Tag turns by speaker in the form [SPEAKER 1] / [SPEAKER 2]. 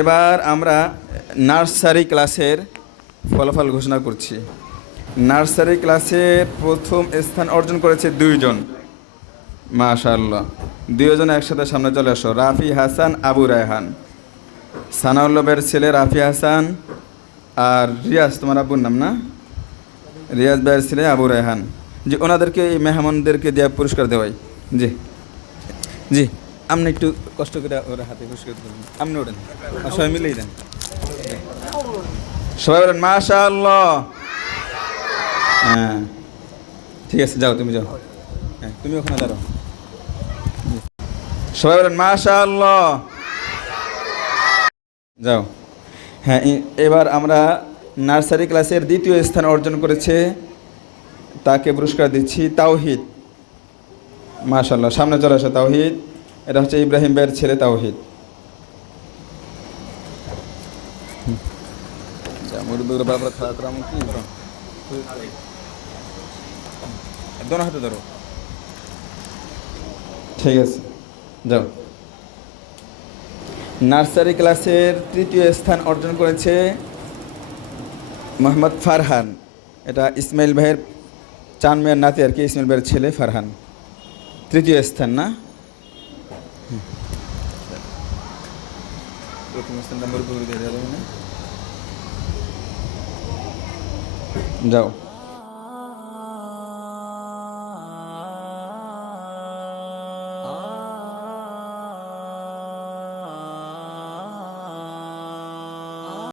[SPEAKER 1] এবার আমরা নার্সারি ক্লাসের ফলাফল ঘোষণা করছি। নার্সারি ক্লাসে প্রথম স্থান অর্জন করেছে দুইজন। মাশাআল্লাহ। দুইজন একসাথে সামনে চলে আসো। রাফি হাসান, আবু রায়হান। সানাউল্লবের ছেলে রাফি হাসান আর রিয়াজ, তোমার আব্বুর নাম না? রিয়াজ ভাইয়ের ছেলে আবু রায়হান। জি, ওনাদেরকে এই মেহমানদেরকে দেওয়া পুরস্কার দেওয়াই। জি। জি। আপনি একটু কষ্ট করে ওর হাতে খুশি পুরস্কার দেবেন আপনি ওঠেন সবাই মিলেই দেন সবাই বলেন মাশা আল্লাহ হ্যাঁ। ঠিক আছে, যাও, তুমি যাও। হ্যাঁ তুমি ওখানে দাঁড়াও। জি। সবাই বলেন মাশা আল্লাহ যাও। হ্যাঁ এবার আমরা নার্সারি ক্লাসের দ্বিতীয় স্থান অর্জন করেছে। তাকে পুরস্কার দিচ্ছি তাওহিদ। মাশাল্লাহ সামনে চলে আসো, তাওহিদ। এটা হচ্ছে ইব্রাহিম ভাইয়ের ছেলে তাওহিদ। হাতে ধরো। ঠিক আছে, যাও। নার্সারি ক্লাসের তৃতীয় স্থান অর্জন করেছে মোহাম্মদ ফারহান। এটা ইসমাইল ভাইয়ের চান মেয়ের নাতি আর কি, ইসমাইল ভাইয়ের ছেলে ফারহান। তৃতীয় স্থান না? প্রথম স্থানটা মুরব্বি দিয়ে যাবে যাও